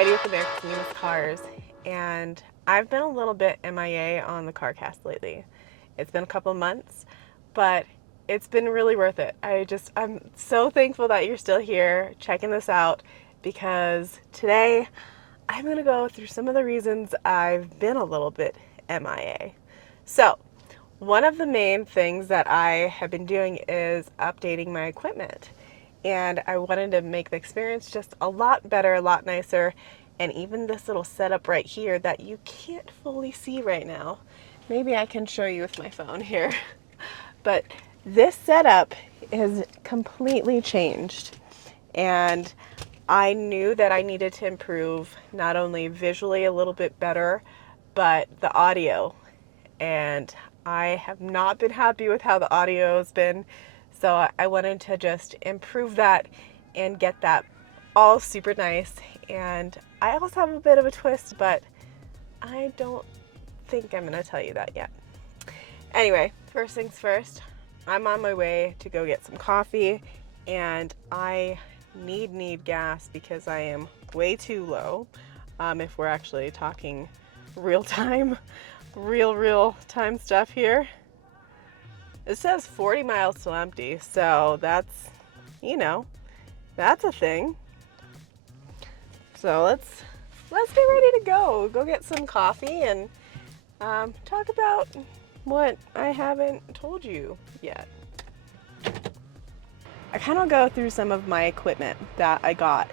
Heidi with America's Newest Cars, and I've been a little bit MIA on the CarCast lately. It's been a couple months, but it's been really worth it. I'm so thankful that you're still here checking this out, because today I'm going to go through some of the reasons I've been a little bit MIA. So, one of the main things that I have been doing is updating my equipment. And I wanted to make the experience just a lot better, a lot nicer. And even this little setup right here that you can't fully see right now, maybe I can show you with my phone here. But this setup is completely changed. And I knew that I needed to improve not only visually a little bit better, but the audio. And I have not been happy with how the audio has been. So I wanted to just improve that and get that all super nice. And I also have a bit of a twist, but I don't think I'm going to tell you that yet. Anyway, first things first, I'm on my way to go get some coffee, and I need gas because I am way too low. If we're actually talking real time, real time stuff here. It says 40 miles till empty, so that's a thing. So let's get ready to go get some coffee and talk about what I haven't told you yet. I kind of go through some of my equipment that I got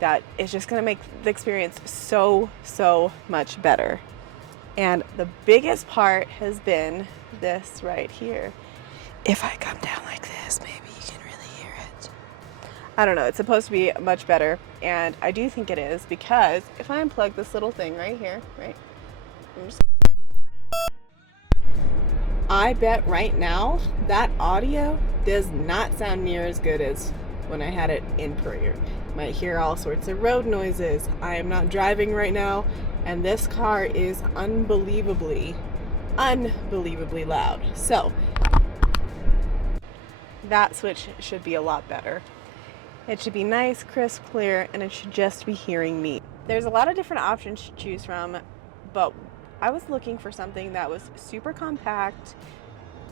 that is just going to make the experience so much better. And the biggest part has been this right here. If I come down like this, maybe you can really hear it. I don't know, it's supposed to be much better, and I do think it is, because if I unplug this little thing right here, I bet right now that audio does not sound near as good as when I had it in prayer. You might hear all sorts of road noises. I am not driving right now, and this car is unbelievably loud. So that switch should be a lot better. It should be nice, crisp, clear, and it should just be hearing me. There's a lot of different options to choose from, but I was looking for something that was super compact,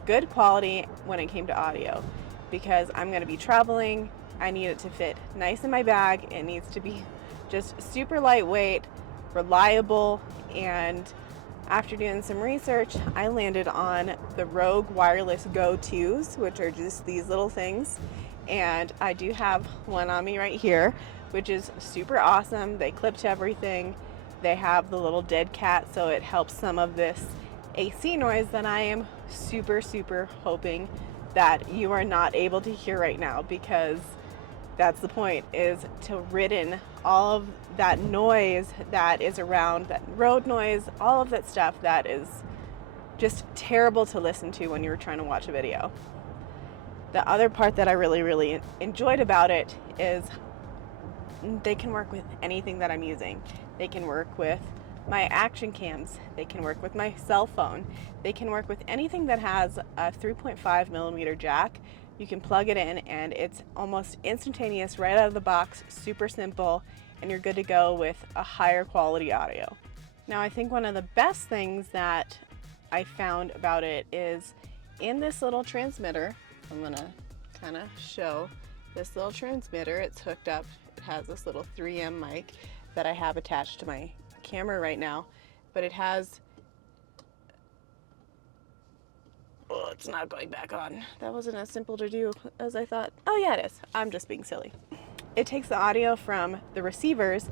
good quality when it came to audio, because I'm going to be traveling. I need it to fit nice in my bag. It needs to be just super lightweight, reliable, and after doing some research, I landed on the Rogue Wireless Go 2s, which are just these little things. And I do have one on me right here, which is super awesome. They clip to everything. They have the little dead cat, so it helps some of this AC noise that I am super hoping that you are not able to hear right now, because that's the point, is to rid all of that noise that is around, that road noise, all of that stuff that is just terrible to listen to when you're trying to watch a video. The other part that I really enjoyed about it is they can work with anything that I'm using. They can work with my action cams. They can work with my cell phone. They can work with anything that has a 3.5 millimeter jack. You can plug it in and it's almost instantaneous right out of the box, super simple, and you're good to go with a higher quality audio. Now, I think one of the best things that I found about it is in this little transmitter. I'm gonna kind of show this little transmitter. It's hooked up. It has this little 3M mic that I have attached to my camera right now, but it has, oh, it's not going back on. That wasn't as simple to do as I thought. Oh yeah, it is. I'm just being silly. It takes the audio from the receivers,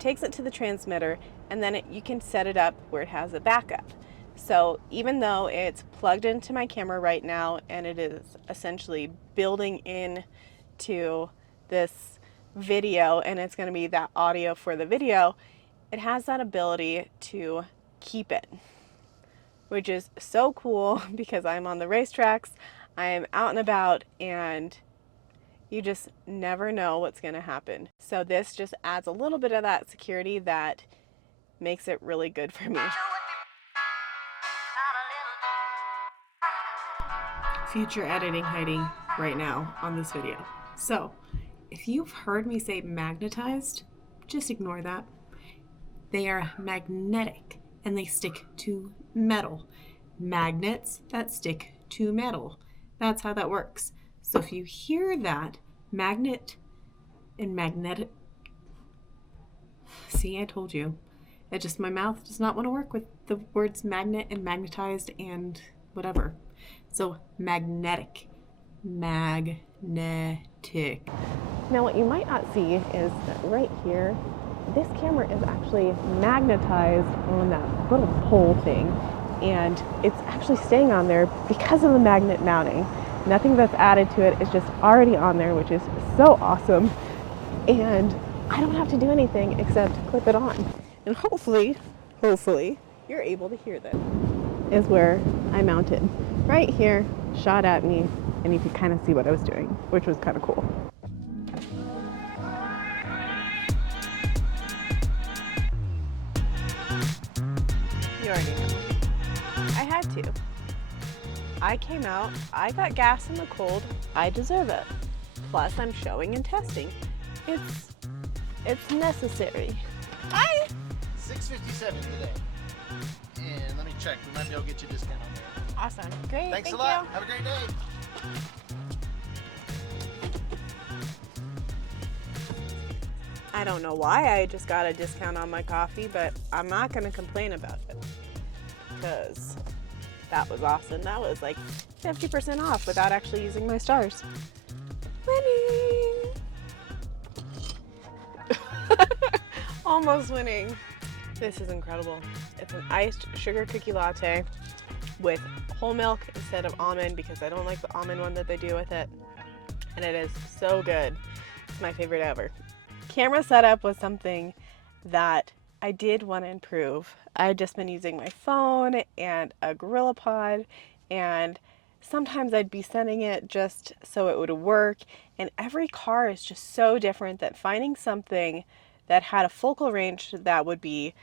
takes it to the transmitter, and then you can set it up where it has a backup. So even though it's plugged into my camera right now and it is essentially building in to this video and it's going to be that audio for the video, it has that ability to keep it, which is so cool, because I'm on the racetracks, I am out and about, and you just never know what's going to happen. So this just adds a little bit of that security that makes it really good for me. Future editing Heidi right now on this video. So if you've heard me say magnetized, just ignore that. They are magnetic and they stick to metal. Magnets that stick to metal. That's how that works. So if you hear that, magnet and magnetic. See, I told you. It just, my mouth does not want to work with the words magnet and magnetized and whatever. So magnetic. Magnetic. Now what you might not see is that right here, this camera is actually magnetized on that little pole thing, and it's actually staying on there because of the magnet mounting. Nothing that's added to it is just already on there, which is so awesome. And I don't have to do anything except clip it on. And hopefully, you're able to hear this. Is where I mounted. Right here, shot at me, and you could kind of see what I was doing, which was kind of cool. You already know. I had to. I came out, I got gas in the cold, I deserve it. Plus I'm showing and testing. It's necessary. Hi! $6.57 today. And let me check, we might be able to get you a discount on there. Awesome. Great. Thanks a lot. Have a great day. I don't know why I just got a discount on my coffee, but I'm not going to complain about it because that was awesome. That was like 50% off without actually using my stars. Winning! Almost winning. This is incredible. It's an iced sugar cookie latte with whole milk instead of almond because I don't like the almond one that they do with it. And it is so good. It's my favorite ever. Camera setup was something that I did want to improve. I had just been using my phone and a GorillaPod, and sometimes I'd be sending it just so it would work, and every car is just so different that finding something that had a focal range that would be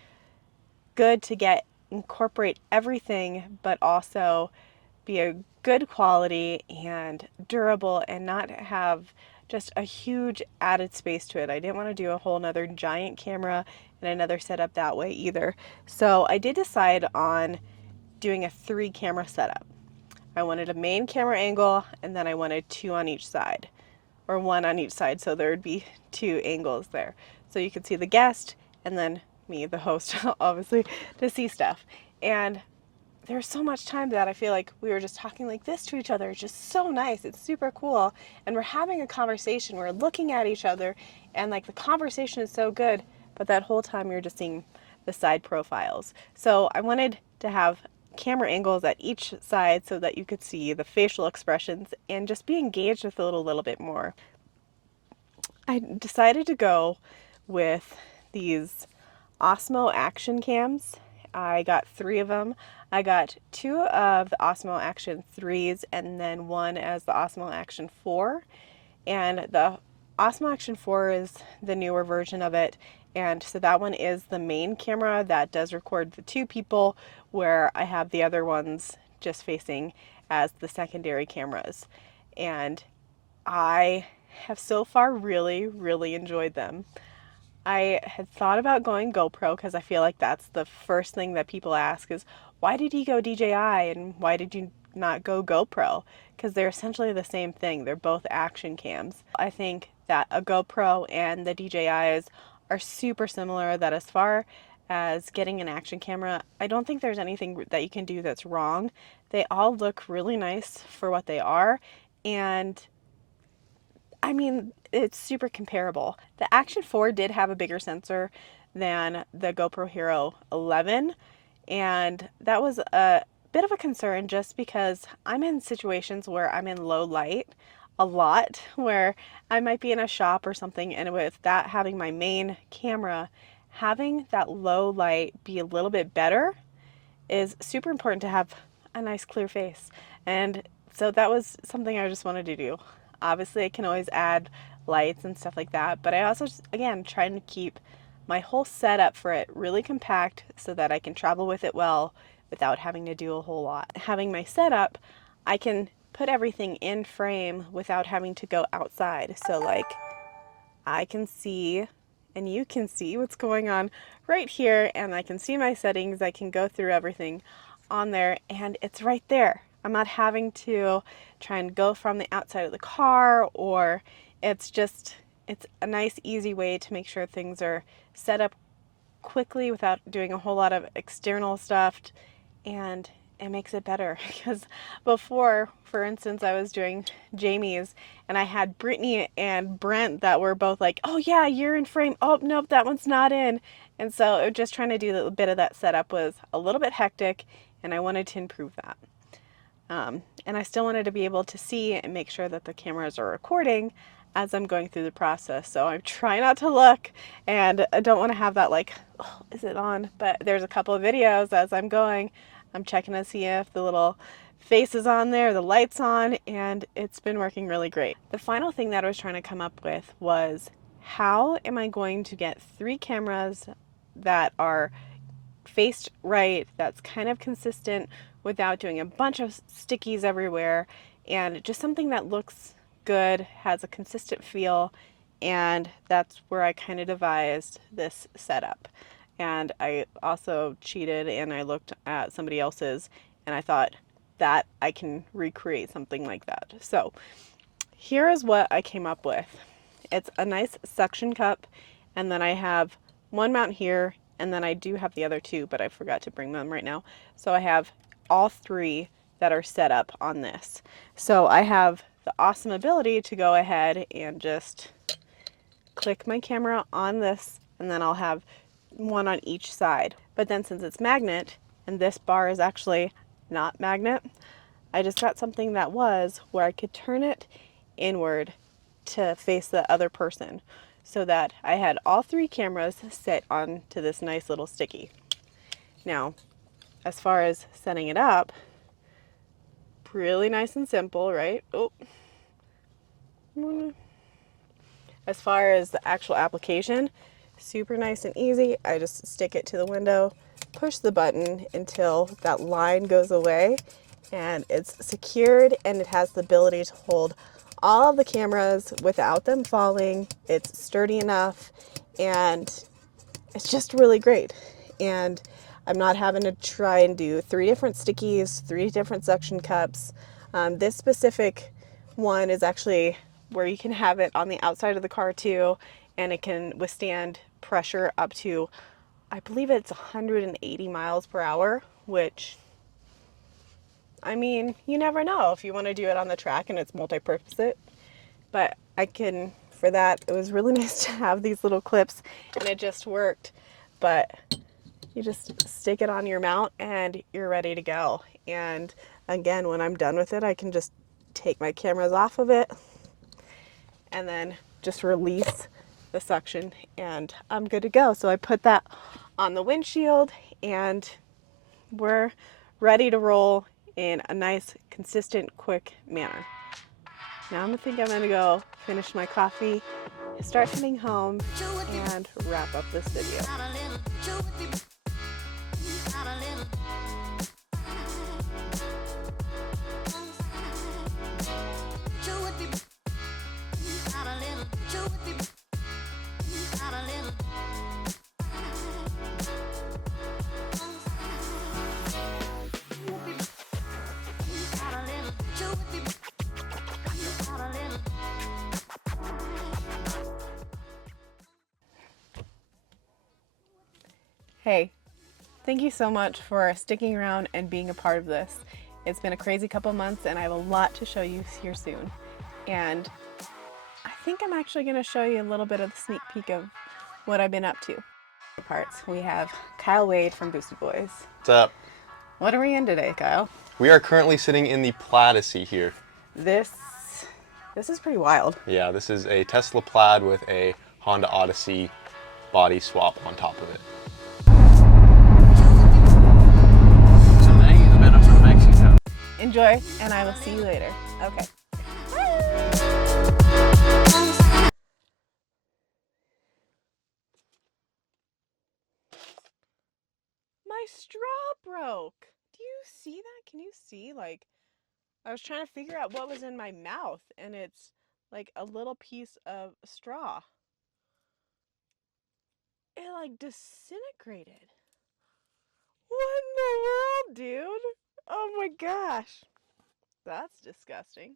good to incorporate everything but also be a good quality and durable and not have just a huge added space to it. I didn't want to do a whole nother giant camera and another setup that way either. So I did decide on doing a 3-camera setup. I wanted a main camera angle and then I wanted 2 on each side, or 1 on each side, so there would be 2 angles there. So you could see the guest and then me, the host, obviously, to see stuff. And there's so much time that I feel like we were just talking like this to each other. It's just so nice. It's super cool. And we're having a conversation. We're looking at each other and like the conversation is so good, but that whole time you're just seeing the side profiles. So I wanted to have camera angles at each side so that you could see the facial expressions and just be engaged with it a little bit more. I decided to go with these Osmo Action Cams. I got 3 of them. I got 2 of the Osmo Action 3s and then 1 as the Osmo Action 4. And the Osmo Action 4 is the newer version of it. And so that one is the main camera that does record the 2 people, where I have the other ones just facing as the secondary cameras. And I have so far really, really enjoyed them. I had thought about going GoPro because I feel like that's the first thing that people ask is, why did you go DJI and why did you not go GoPro? Because they're essentially the same thing. They're both action cams. I think that a GoPro and the DJIs are super similar, that as far as getting an action camera, I don't think there's anything that you can do that's wrong. They all look really nice for what they are, and I mean, it's super comparable. The Action 4 did have a bigger sensor than the GoPro Hero 11, and that was a bit of a concern just because I'm in situations where I'm in low light a lot, where I might be in a shop or something, and with that having my main camera, having that low light be a little bit better is super important to have a nice clear face. And so that was something I just wanted to do. Obviously, I can always add lights and stuff like that, but I also, again, trying to keep my whole setup for it really compact so that I can travel with it well without having to do a whole lot. Having my setup, I can put everything in frame without having to go outside. So like, I can see and you can see what's going on right here, and I can see my settings. I can go through everything on there, and it's right there. I'm not having to try and go from the outside of the car, or it's a nice easy way to make sure things are set up quickly without doing a whole lot of external stuff, and it makes it better. Because before, for instance, I was doing Jamie's and I had Brittany and Brent that were both like, oh yeah, you're in frame, oh nope, that one's not in. And so just trying to do a bit of that setup was a little bit hectic, and I wanted to improve that. And I still wanted to be able to see and make sure that the cameras are recording as I'm going through the process. So I'm trying not to look, and I don't want to have that like, oh, is it on? But there's a couple of videos as I'm going. I'm checking to see if the little face is on there, the light's on, and it's been working really great. The final thing that I was trying to come up with was, how am I going to get 3 cameras that are faced right, that's kind of consistent without doing a bunch of stickies everywhere, and just something that looks good, has a consistent feel. And that's where I kind of devised this setup. And I also cheated and I looked at somebody else's, and I thought that I can recreate something like that. So here is what I came up with. It's a nice suction cup, and then I have one mount here, and then I do have the other 2, but I forgot to bring them right now. So I have all 3 that are set up on this. So I have the awesome ability to go ahead and just click my camera on this, and then I'll have one on each side. But then since it's magnet, and this bar is actually not magnet, I just got something that was where I could turn it inward to face the other person, so that I had all 3 cameras set onto this nice little sticky. Now, as far as setting it up, really nice and simple, right? Oh. As far as the actual application, super nice and easy. I just stick it to the window, push the button until that line goes away, and it's secured, and it has the ability to hold all of the cameras without them falling. It's sturdy enough, and it's just really great. And I'm not having to try and do 3 different stickies, 3 different suction cups. This specific one is actually where you can have it on the outside of the car too, and it can withstand pressure up to, I believe it's 180 miles per hour, which, I mean, you never know if you want to do it on the track and it's multi-purpose it. But I can, for that, it was really nice to have these little clips, and it just worked. But you just stick it on your mount and you're ready to go. And again, when I'm done with it, I can just take my cameras off of it and then just release the suction, and I'm good to go. So I put that on the windshield, and we're ready to roll in a nice, consistent, quick manner. Now I'm gonna go finish my coffee, start heading home, and wrap up this video. Hey, thank you so much for sticking around and being a part of this. It's been a crazy couple months, and I have a lot to show you here soon. And I think I'm actually going to show you a little bit of the sneak peek of what I've been up to. Parts. We have Kyle Wade from Boosted Boys. What's up? What are we in today, Kyle? We are currently sitting in the Plaid here. This is pretty wild. Yeah, this is a Tesla Plaid with a Honda Odyssey body swap on top of it. So now you've been up to Mexico. Enjoy, and I will see you later. Okay. My straw broke. Do you see that? Can you see? Like, I was trying to figure out what was in my mouth, and it's like a little piece of straw. it like disintegrated. What in the world, dude? Oh my gosh. That's disgusting.